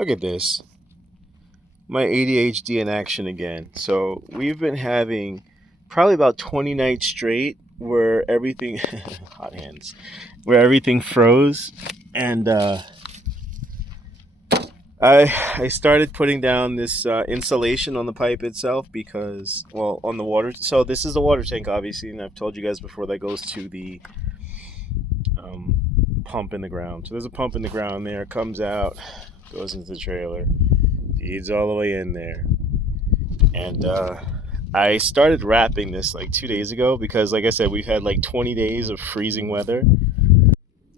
Look at this. My ADHD in action again. So we've been having probably about 20 nights straight where everything hot hands, where everything froze, and I started putting down this insulation on the pipe itself because, well, on the water. So this is the water tank, obviously, and I've told you guys before that goes to the um, pump in the ground. So there's a pump in the ground there. It comes out, goes into the trailer, feeds all the way in there, and I started wrapping this like 2 days ago because, like I said, we've had like 20 days of freezing weather.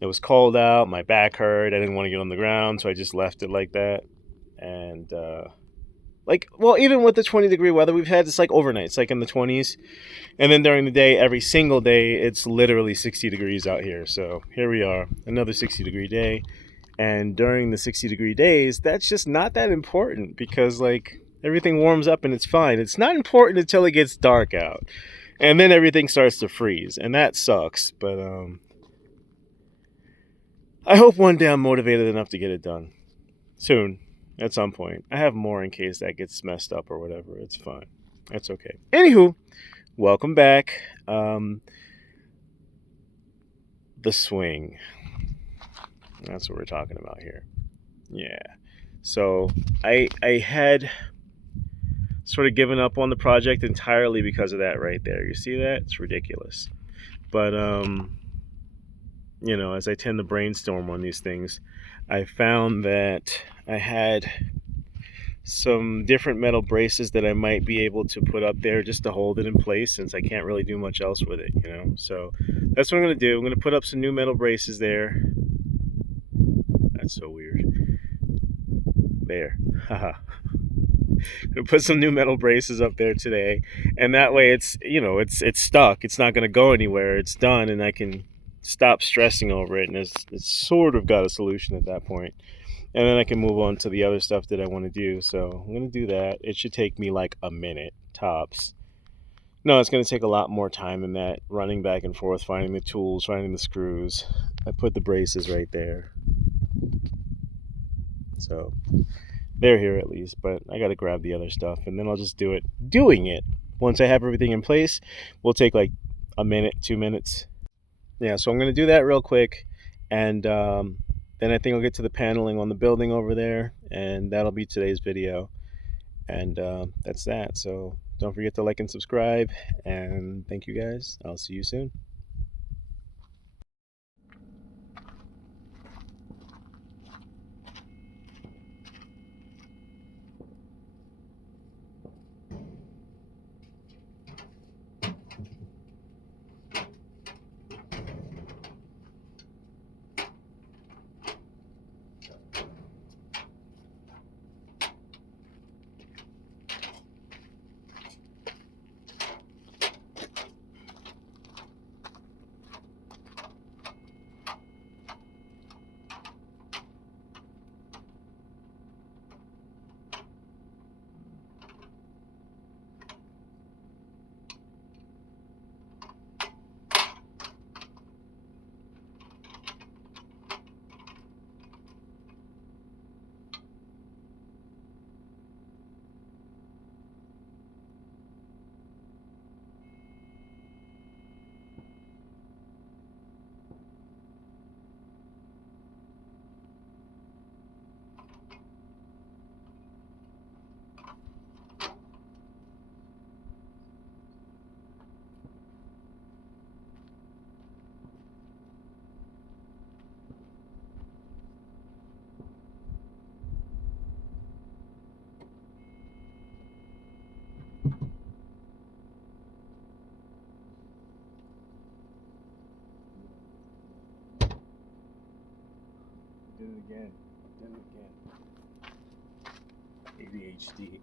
It was cold out. My back hurt. I didn't want to get on the ground, so I just left it like that. And well, even with the 20-degree weather we've had, it's like overnight. It's like in the 20s, and then during the day, every single day, it's literally 60 degrees out here. So here we are, another 60-degree day. And during the 60-degree days, that's just not that important because like everything warms up and it's fine. It's not important until it gets dark out, and then everything starts to freeze, and that sucks. But I hope one day I'm motivated enough to get it done soon. At some point, I have more in case that gets messed up or whatever. It's fine. That's okay. Anywho, welcome back. The swing. That's what we're talking about here. Yeah. So I had sort of given up on the project entirely because of that right there. You see that? It's ridiculous. But as I tend to brainstorm on these things, I found that I had some different metal braces that I might be able to put up there just to hold it in place since I can't really do much else with it. So that's what I'm going to do. I'm going to put up some new metal braces there. That's so weird. There. Haha. Gonna put some new metal braces up there today, and that way it's stuck. It's not going to go anywhere. It's done, and I can stop stressing over it, and it's sort of got a solution at that point. And then I can move on to the other stuff that I want to do. So I'm going to do that. It should take me like a minute tops. No, it's going to take a lot more time than that, running back and forth, finding the tools, finding the screws. I put the braces right there. So they're here at least, but I got to grab the other stuff, and then I'll just do it. Doing it, once I have everything in place, will take like a minute, 2 minutes. Yeah, so I'm going to do that real quick, and then I think I'll get to the paneling on the building over there, and that'll be today's video. And that's that. So don't forget to like and subscribe, and thank you guys. I'll see you soon. Did it again. ADHD.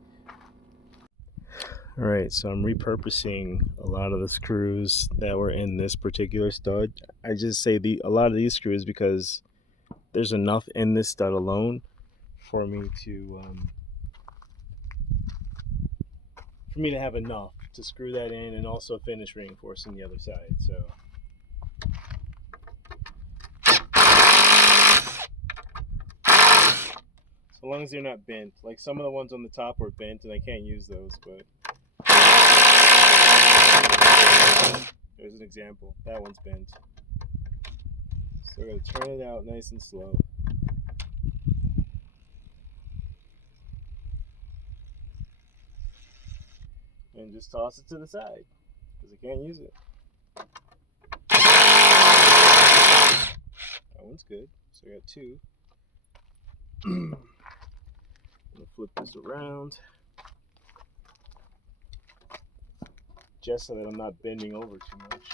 Alright, so I'm repurposing a lot of the screws that were in this particular stud. I just say a lot of these screws because there's enough in this stud alone for me to have enough to screw that in and also finish reinforcing the other side. So So long as they're not bent. Like some of the ones on the top were bent and I can't use those, but there's an example. That one's bent. So I gotta turn it out nice and slow. And just toss it to the side because I can't use it. That one's good. So I got two. I'm gonna flip this around just so that I'm not bending over too much.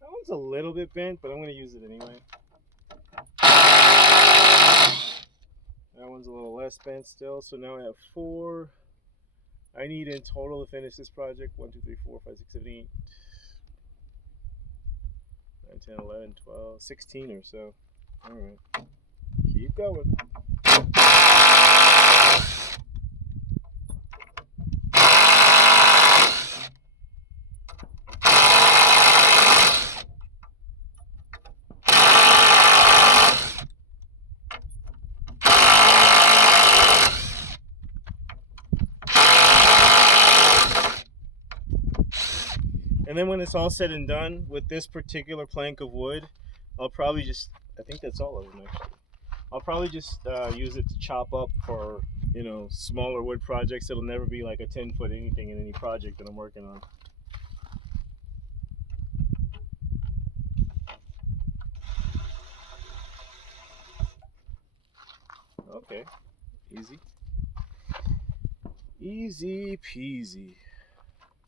That one's a little bit bent, but I'm gonna use it anyway. That one's a little less bent still, so now I have 4. I need in total to finish this project 1, 2, 3, 4, 5, 6, 7, 8, 9, 10, 11, 12, 16 or so. Alright. Keep going. And then when it's all said and done with this particular plank of wood, I'll probably just, I think that's all of them actually. I'll probably just use it to chop up for, you know, smaller wood projects. It'll never be like a 10-foot anything in any project that I'm working on. Okay, easy. Easy peasy.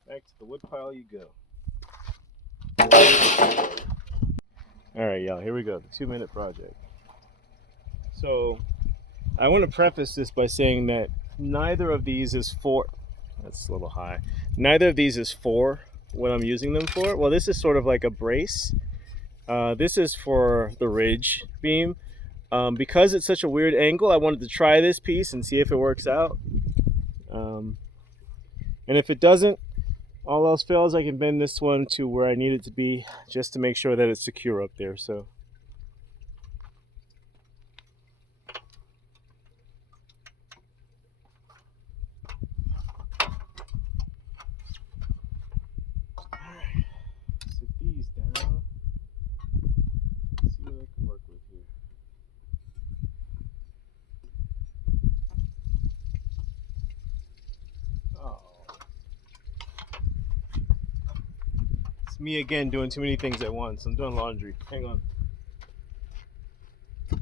Back to the wood pile you go. Alright, y'all, here we go. The 2-minute project. So, I want to preface this by saying that neither of these is for... That's a little high. Neither of these is for what I'm using them for. Well, this is sort of like a brace. This is for the ridge beam. Because it's such a weird angle, I wanted to try this piece and see if it works out. And if it doesn't, all else fails, I can bend this one to where I need it to be just to make sure that it's secure up there. So sit these down. Let's see what I can work with here. Oh. It's me again doing too many things at once. I'm doing laundry. Hang on. I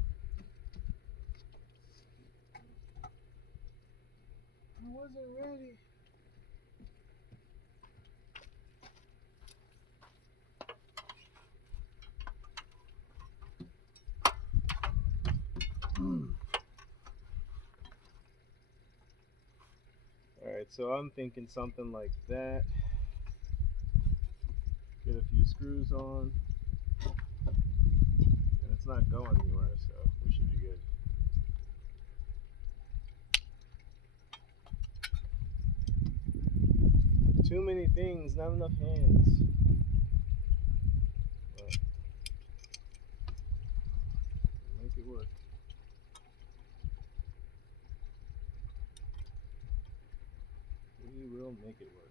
wasn't ready. Alright, so I'm thinking something like that. Get a few screws on. And it's not going anywhere, so we should be good. Too many things, not enough hands. But make it work. We will make it work.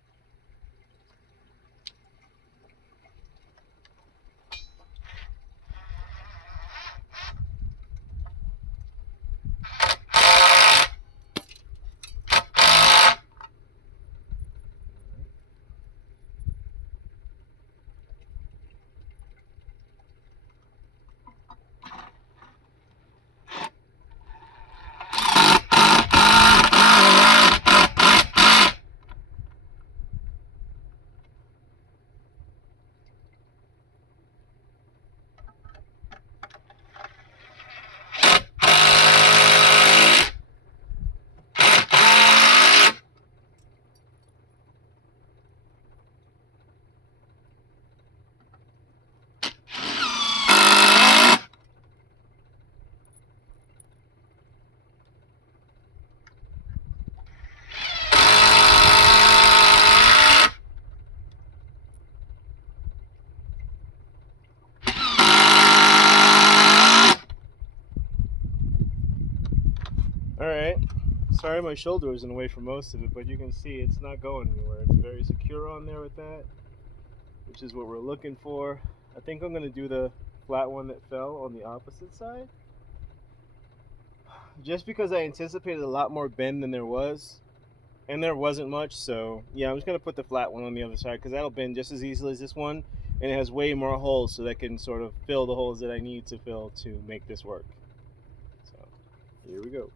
Alright. Sorry my shoulder was in the way for most of it, but you can see it's not going anywhere. It's very secure on there with that, which is what we're looking for. I think I'm going to do the flat one that fell on the opposite side. Just because I anticipated a lot more bend than there was, and there wasn't much, so yeah, I'm just going to put the flat one on the other side because that'll bend just as easily as this one, and it has way more holes, so that can sort of fill the holes that I need to fill to make this work. So here we go.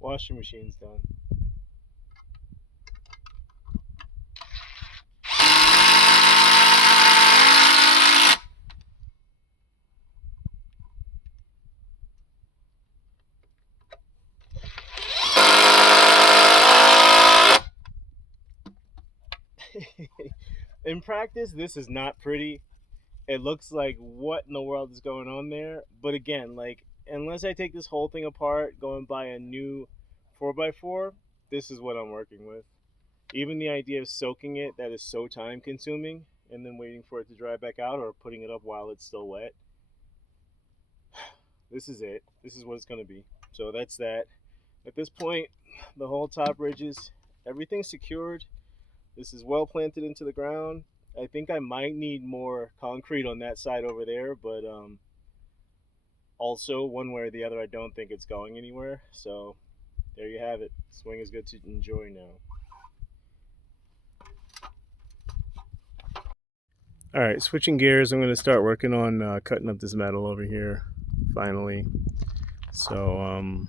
Washing machine's done. In practice, this is not pretty. It looks like what in the world is going on there? But again, like, unless I take this whole thing apart, go and buy a new 4x4, this is what I'm working with. Even the idea of soaking it, that is so time consuming, and then waiting for it to dry back out or putting it up while it's still wet. This is it. This is what it's going to be. So that's that. At this point, the whole top ridges, everything's secured. This is well planted into the ground. I think I might need more concrete on that side over there, but also one way or the other, I don't think it's going anywhere. So there you have it. Swing is good to enjoy now. All right, switching gears, I'm going to start working on cutting up this metal over here, finally. So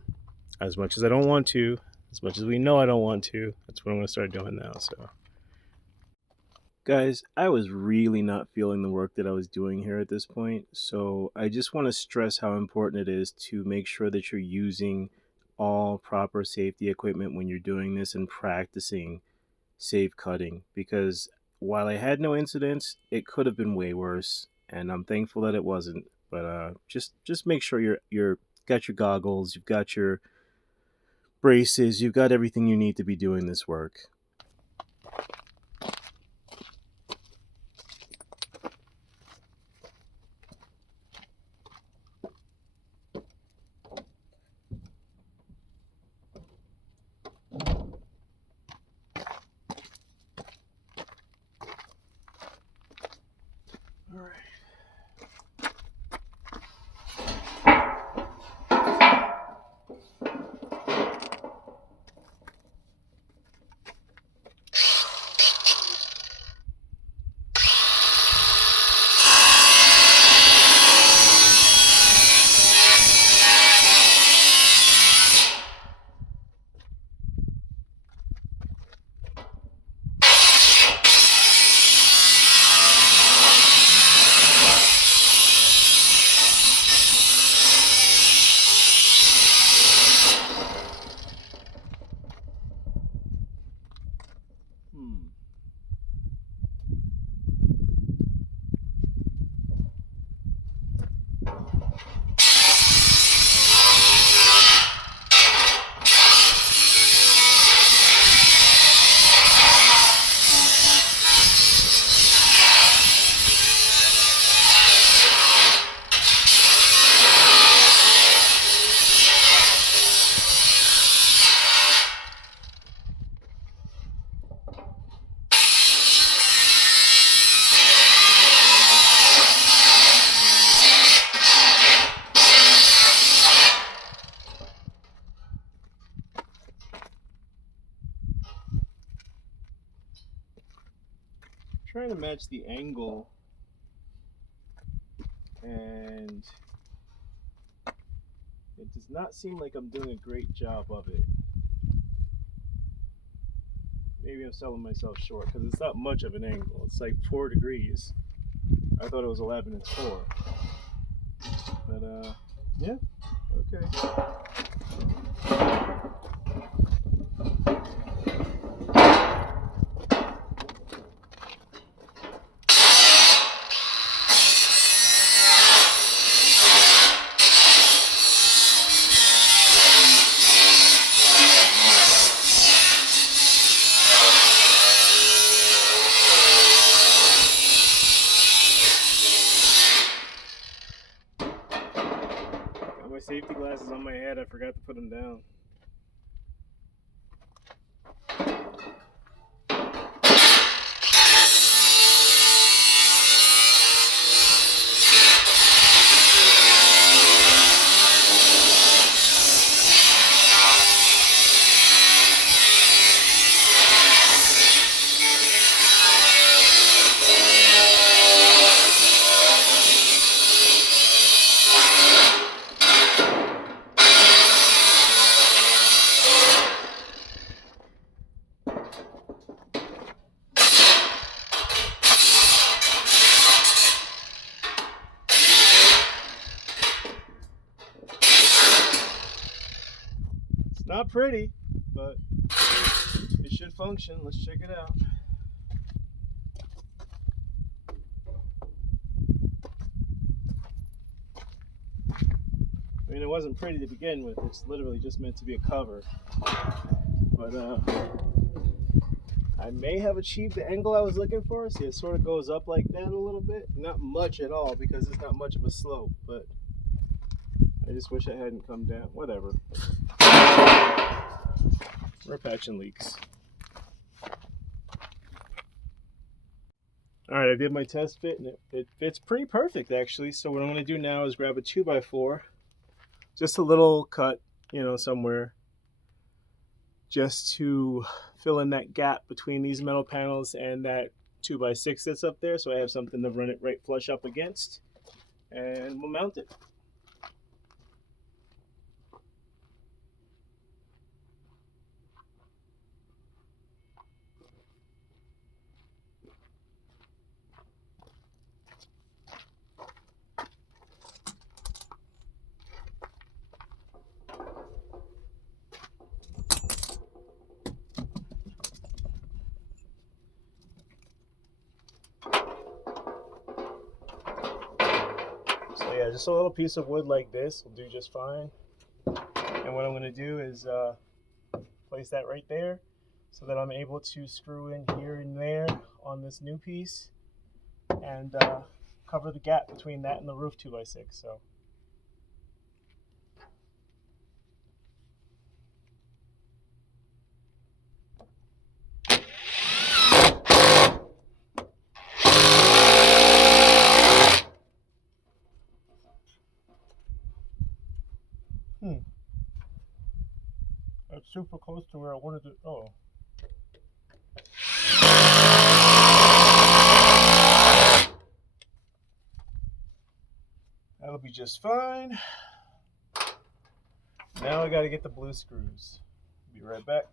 as much as I don't want to, as much as we know I don't want to, that's what I'm going to start doing now. So guys, I was really not feeling the work that I was doing here at this point, so I just want to stress how important it is to make sure that you're using all proper safety equipment when you're doing this and practicing safe cutting, because while I had no incidents, it could have been way worse, and I'm thankful that it wasn't. But just make sure you're got your goggles, you've got your braces, you've got everything you need to be doing this work. All right. trying to match the angle, and it does not seem like I'm doing a great job of it. Maybe I'm selling myself short because it's not much of an angle. It's like 4 degrees. I thought it was 11, it's 4. But yeah, okay. My safety glasses on my head, I forgot to put them down. Not pretty, but it should function. Let's check it out. I mean, it wasn't pretty to begin with. It's literally just meant to be a cover. But I may have achieved the angle I was looking for. See, it sort of goes up like that a little bit. Not much at all because it's not much of a slope, but I just wish I hadn't come down. Whatever. We're patching leaks. Alright, I did my test fit and it fits pretty perfect actually. So what I'm going to do now is grab a 2x4. Just a little cut, you know, somewhere. Just to fill in that gap between these metal panels and that 2x6 that's up there. So I have something to run it right flush up against. And we'll mount it. So yeah, just a little piece of wood like this will do just fine. And what I'm going to do is place that right there so that I'm able to screw in here and there on this new piece and cover the gap between that and the roof 2x6. So. That's super close to where I wanted to. Oh. That'll be just fine. Now I got to get the blue screws. Be right back.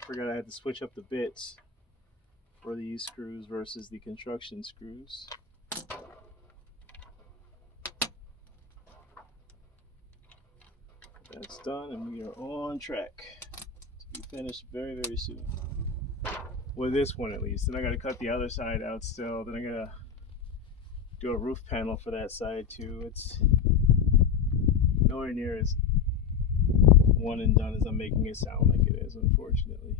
Forgot I had to switch up the bits for these screws versus the construction screws. That's done and we are on track to be finished very, very soon. With this one at least. Then I gotta cut the other side out still. Then I gotta do a roof panel for that side too. It's nowhere near as one and done as I'm making it sound like it is, unfortunately.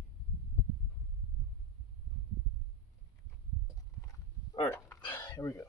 Alright, here we go.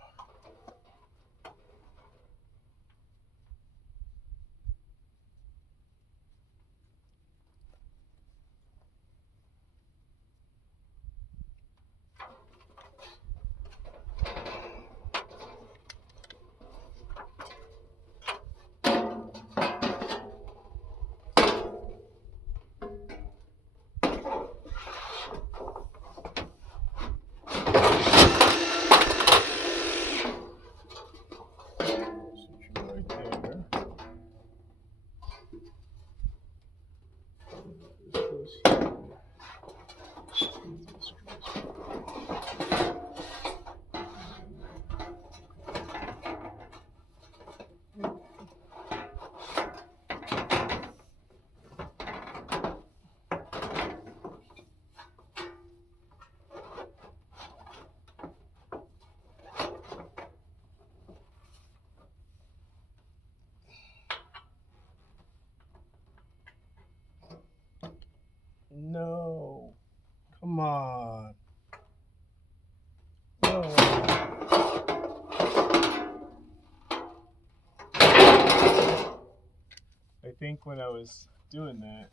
think when I was doing that,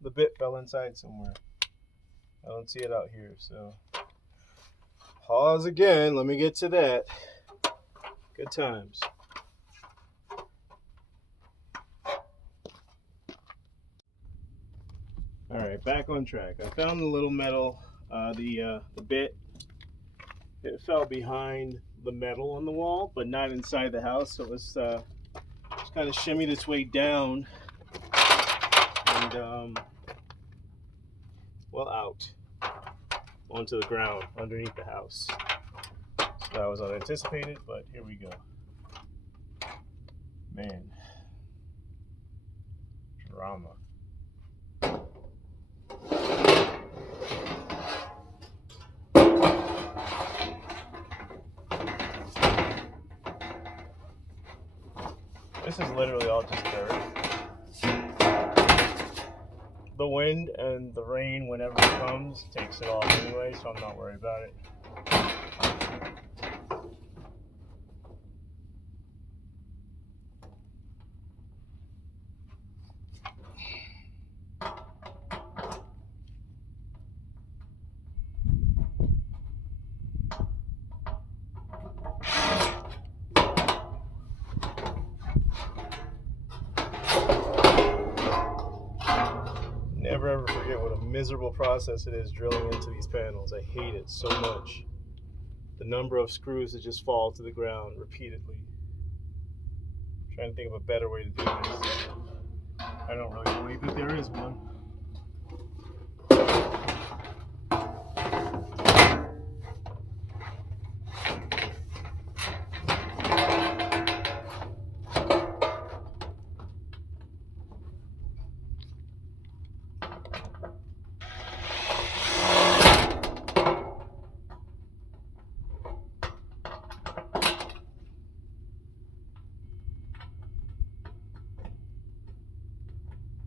the bit fell inside somewhere. I don't see it out here, so pause again. Let me get to that. Good times. All right, back on track. I found the little metal, the bit. It fell behind the metal on the wall, but not inside the house. So it was just kind of shimmied its way down and well out onto the ground underneath the house. So that was unanticipated, but here we go. Man, drama. This is literally all just dirt. The wind and the rain, whenever it comes, takes it off anyway, so I'm not worried about it. Never ever forget what a miserable process it is drilling into these panels. I hate it so much. The number of screws that just fall to the ground repeatedly. I'm trying to think of a better way to do this. I don't really believe that there is one.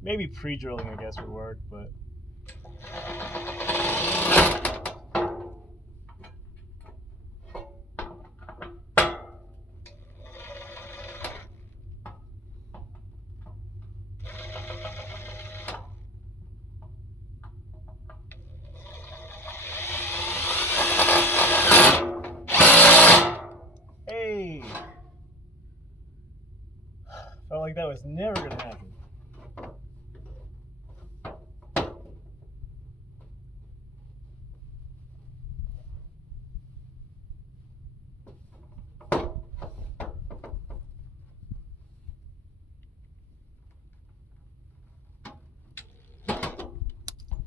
Maybe pre-drilling, I guess, would work, but hey, felt like that was never gonna happen.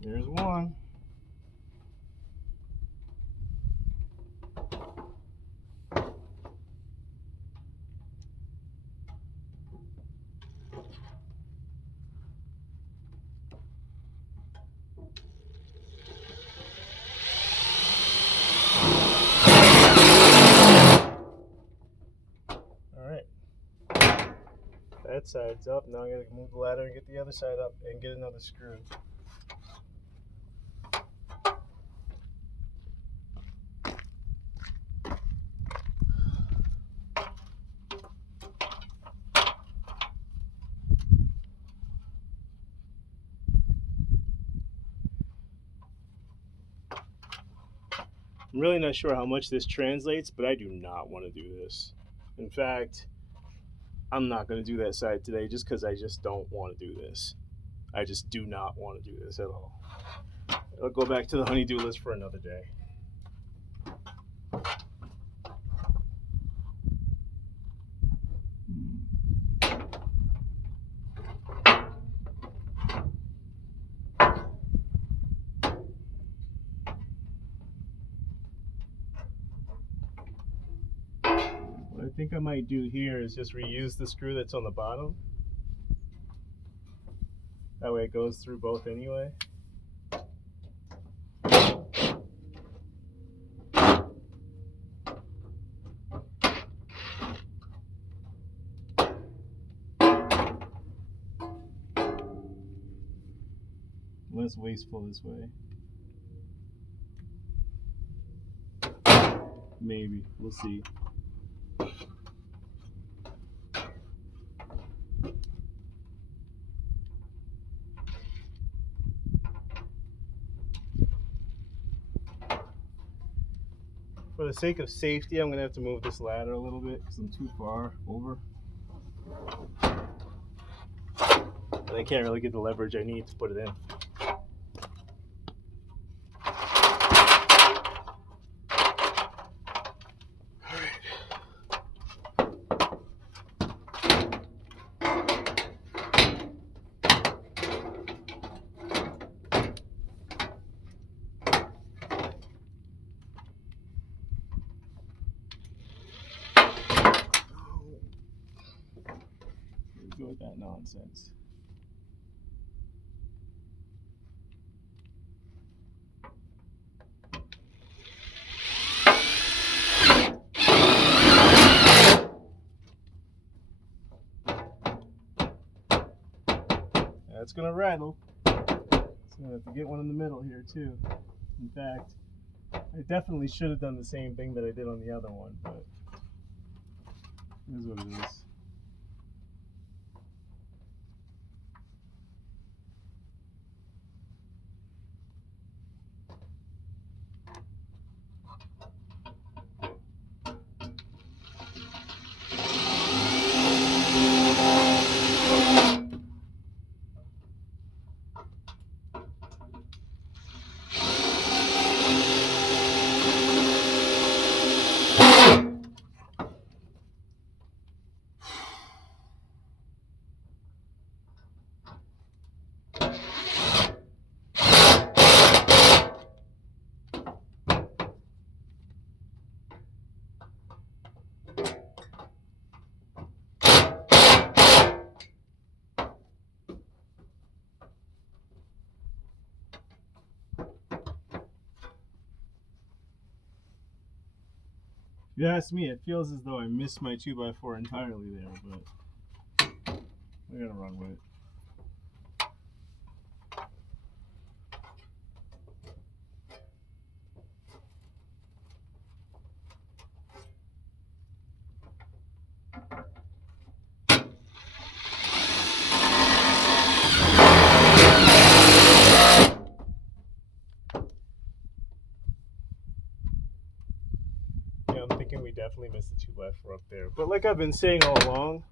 There's one. Alright. That side's up. Now I gotta move the ladder and get the other side up and get another screw. I'm really not sure how much this translates, but I do not want to do this. In fact, I'm not going to do that side today just because I just don't want to do this. I just do not want to do this at all. I'll go back to the honey-do list for another day. What I think I might do here is just reuse the screw that's on the bottom. That way it goes through both anyway. Less wasteful this way. maybe. We'll see. For the sake of safety, I'm gonna have to move this ladder a little bit because I'm too far over. And I can't really get the leverage I need to put it in. Go with that nonsense. That's gonna rattle. So I have to get one in the middle here too. In fact, I definitely should have done the same thing that I did on the other one, but it is what it is. If you ask me, it feels as though I missed my 2x4 entirely there, but we're gonna run with it. I'm thinking we definitely missed the 2x4 up there. But like I've been saying all along,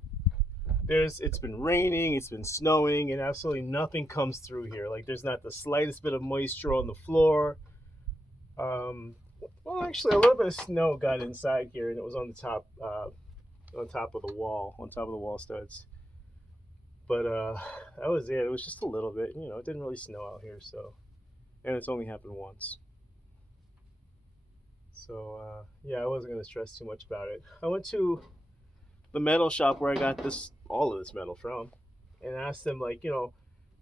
it's been raining, it's been snowing, and absolutely nothing comes through here. Like there's not the slightest bit of moisture on the floor. Well, actually, a little bit of snow got inside here, and it was on the top of the wall, on top of the wall studs. But that was it. It was just a little bit. It didn't really snow out here, so, and it's only happened once. So yeah, I wasn't gonna stress too much about it. I went to the metal shop where I got all of this metal from, and asked them like,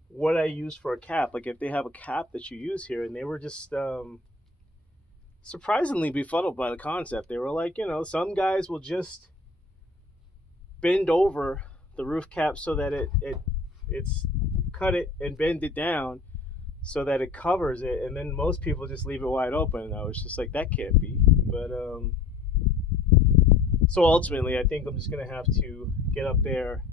what I use for a cap, like if they have a cap that you use here, and they were just surprisingly befuddled by the concept. They were like, some guys will just bend over the roof cap so that it's cut it and bend it down so that it covers it, and then most people just leave it wide open. And I was just like, that can't be. But so ultimately, I think I'm just gonna have to get up there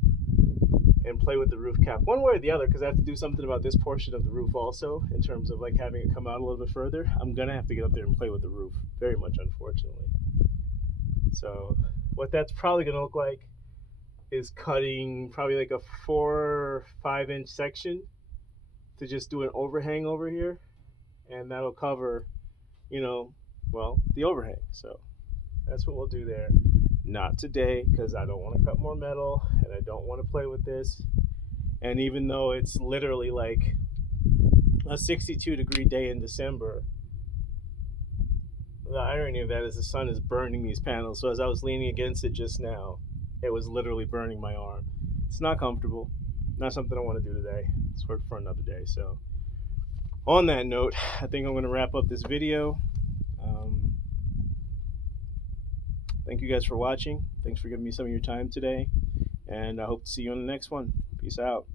and play with the roof cap one way or the other, because I have to do something about this portion of the roof also, in terms of like having it come out a little bit further. I'm gonna have to get up there and play with the roof, very much unfortunately. So what that's probably gonna look like is cutting probably like a 4 or 5 inch section to just do an overhang over here, and that'll cover, the overhang. So that's what we'll do there. Not today, because I don't want to cut more metal and I don't want to play with this. And even though it's literally like a 62-degree day in December, the irony of that is the sun is burning these panels. So as I was leaning against it just now, it was literally burning my arm. It's not comfortable. Not something I want to do today. It's work for another day. So on that note, I think I'm going to wrap up this video. Thank you guys for watching. Thanks for giving me some of your time today. And I hope to see you on the next one. Peace out.